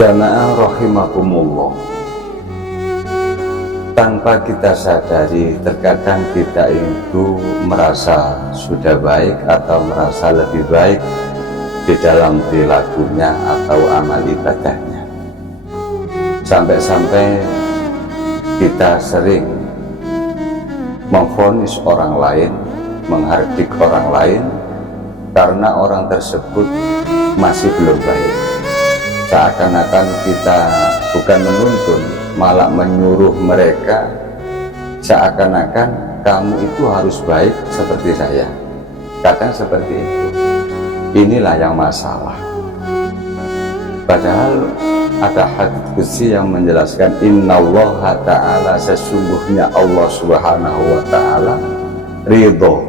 Jamaah rahimakumullah, tanpa kita sadari terkadang kita itu merasa sudah baik atau merasa lebih baik di dalam perilakunya atau amal ibadahnya, sampai-sampai kita sering memvonis orang lain, menghardik orang lain karena orang tersebut masih belum baik. Seakan-akan kita bukan menuntun, malah menyuruh mereka, seakan-akan kamu itu harus baik seperti saya. Kadang seperti itu. Inilah yang masalah. Padahal ada hadits qudsi yang menjelaskan innallaha ta'ala, sesungguhnya Allah subhanahu wa ta'ala ridho.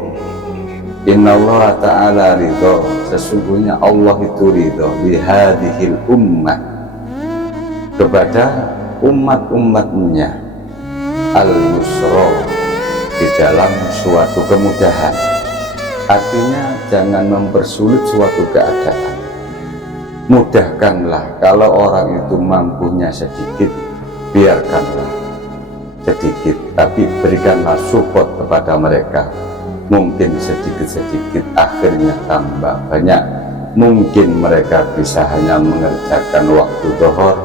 Innallaha ta'ala ridho, sesungguhnya Allah itu ridho lihadihil ummah, kepada umat-umatnya, al-yusra, di dalam suatu kemudahan. Artinya jangan mempersulit suatu keadaan, mudahkanlah. Kalau orang itu mampunya sedikit, biarkanlah sedikit, tapi berikanlah support kepada mereka. Mungkin sedikit-sedikit akhirnya tambah banyak. Mungkin mereka bisa hanya mengerjakan waktu zuhur,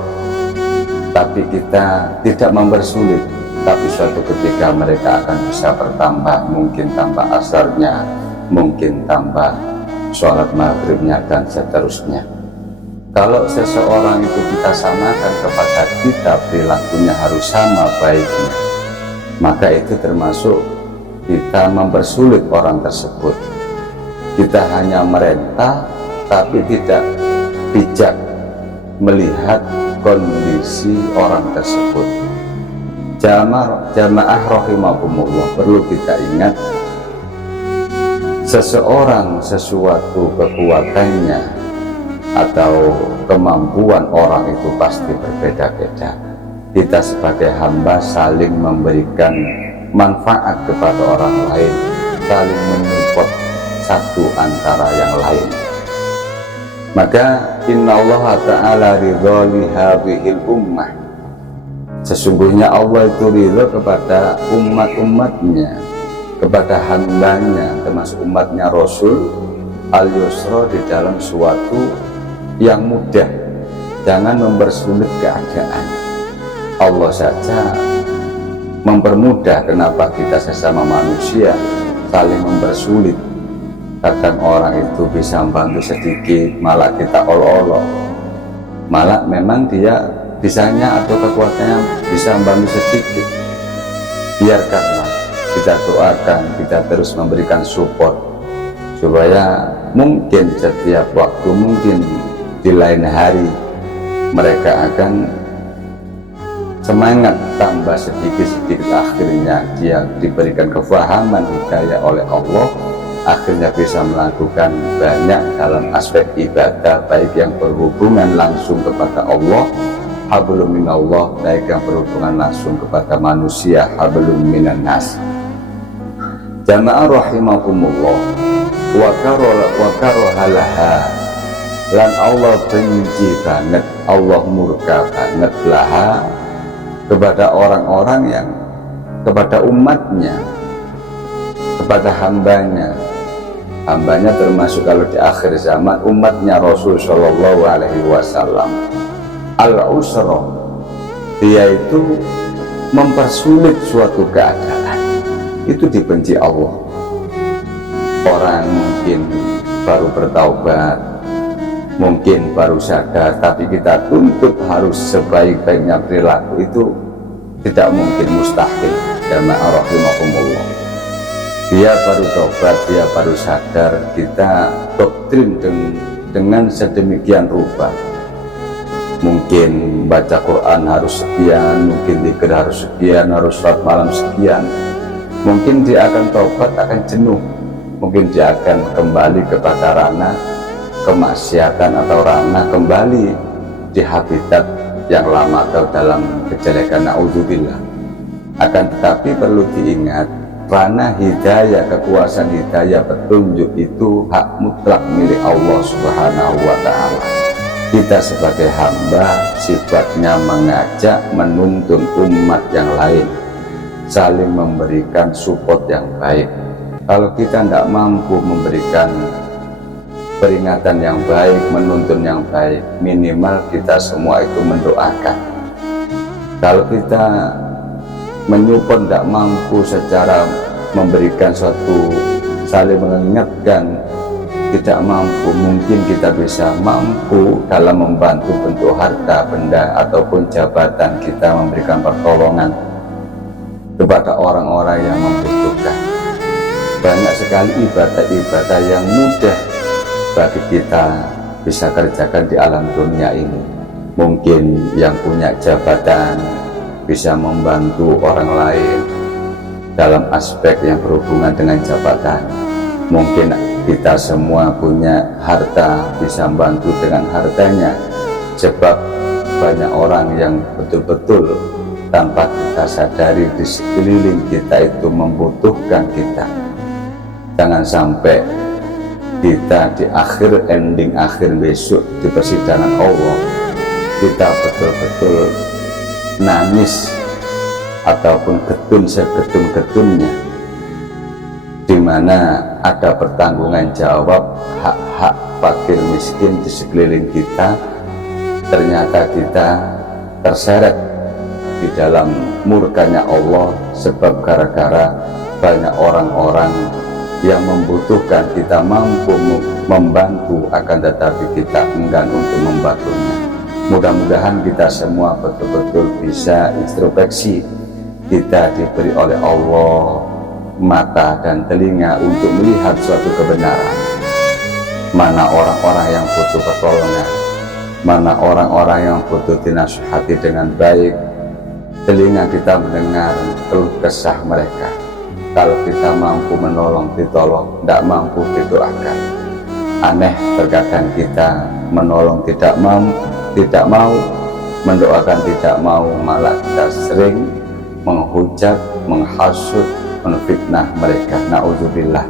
tapi kita tidak mempersulit. Tapi suatu ketika mereka akan bisa bertambah, mungkin tambah asarnya, mungkin tambah sholat maghribnya, dan seterusnya. Kalau seseorang itu kita samakan kepada kita, perilakunya harus sama baiknya, maka itu termasuk kita mempersulit orang tersebut. Kita hanya merentah, tapi tidak bijak melihat kondisi orang tersebut. Jamaah rahimakumullah, perlu kita ingat, seseorang, sesuatu kekuatannya atau kemampuan orang itu pasti berbeda-beda. Kita sebagai hamba saling memberikan manfaat kepada orang lain, saling menyupport satu antara yang lain. Maka innallaha ta'ala ridho lihabihil ummah, sesungguhnya Allah itu ridho kepada umat-umatnya, kepada hambanya, termasuk umatnya Rasul, al-yusra, di dalam suatu yang mudah. Jangan mempersulit keadaan. Allah saja mempermudah. Kenapa kita sesama manusia saling mempersulit? Kadang orang itu bisa membantu sedikit, malah kita olo-olo. Malah memang dia bisanya atau kekuatannya bisa membantu sedikit. Biarkanlah, kita doakan, kita terus memberikan support, supaya mungkin setiap waktu, mungkin di lain hari mereka akan semangat, tambah sedikit-sedikit, akhirnya dia diberikan kefahaman hidayah oleh Allah, akhirnya bisa melakukan banyak dalam aspek ibadah, baik yang berhubungan langsung kepada Allah, hablum minallah, baik yang berhubungan langsung kepada manusia, hablum minan nas. Jamaah rahimakumullah, wa karohalaha, lan Allah benci banget, Allah murka banget laha, kepada orang-orang yang, kepada umatnya, kepada hambanya. Hambanya termasuk kalau di akhir zaman umatnya Rasul Shallallahu Alaihi Wasallam. Al-usra, dia itu mempersulit suatu keadaan, itu dibenci Allah. Orang mungkin baru bertaubat, mungkin baru sadar, tapi kita tuntut harus sebaik-baiknya perilaku, itu tidak mungkin, mustahil. Jamaah rahimakumullah, dia baru taubat, dia baru sadar, kita doktrin dengan sedemikian rupa. Mungkin baca Quran harus sekian, mungkin zikir harus sekian, harus sholat malam sekian. Mungkin dia akan taubat, akan jenuh, mungkin dia akan kembali kepada ranah kemaksiatan atau ranah kembali di habitat yang lama atau dalam kejelekan, naudzubillah. Akan tetapi perlu diingat, ranah hidayah, kekuasaan hidayah, petunjuk itu hak mutlak milik Allah Subhanahu wa ta'ala. Kita sebagai hamba sifatnya mengajak, menuntun umat yang lain, saling memberikan support yang baik. Kalau kita tidak mampu memberikan peringatan yang baik, menuntun yang baik, minimal kita semua itu mendoakan. Kalau kita menyupport tidak mampu secara memberikan suatu saling mengingatkan, tidak mampu, mungkin kita bisa mampu dalam membantu bentuk harta benda ataupun jabatan kita memberikan pertolongan kepada orang-orang yang membutuhkan. Banyak sekali ibadah-ibadah yang mudah bagi kita bisa kerjakan di alam dunia ini. Mungkin yang punya jabatan bisa membantu orang lain dalam aspek yang berhubungan dengan jabatan. Mungkin kita semua punya harta, bisa membantu dengan hartanya, sebab banyak orang yang betul-betul tanpa kita sadari di sekeliling kita itu membutuhkan kita. Jangan sampai kita di akhir akhir besok di persidangan Allah, kita betul-betul nangis ataupun getun segedun-gedunnya, di mana ada pertanggungan jawab hak-hak fakir miskin di sekeliling kita. Ternyata kita terseret di dalam murkanya Allah sebab gara-gara banyak orang-orang yang membutuhkan, kita mampu membantu akan tetapi kita enggan untuk membantunya. Mudah-mudahan kita semua betul-betul bisa introspeksi. Kita diberi oleh Allah mata dan telinga untuk melihat suatu kebenaran, mana orang-orang yang butuh pertolongan, mana orang-orang yang butuh dinasihati dengan baik. Telinga kita mendengar keluh kesah mereka. Kalau kita mampu menolong, ditolong, tidak mampu, didoakan. Aneh terkadang kita menolong tidak mau, mendoakan tidak mau, malah kita sering menghujat, menghasut, menfitnah mereka. Na'udzubillah.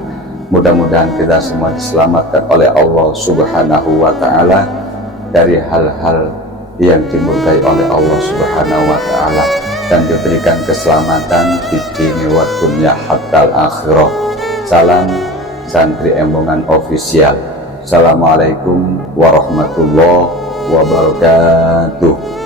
Mudah-mudahan kita semua diselamatkan oleh Allah Subhanahu wa ta'ala dari hal-hal yang dimurkai oleh Allah Subhanahu wa ta'ala, dan diberikan keselamatan di dunia wa dunya hatta akhirah. Salam Santri Embongan Official. Assalamualaikum warahmatullahi wabarakatuh.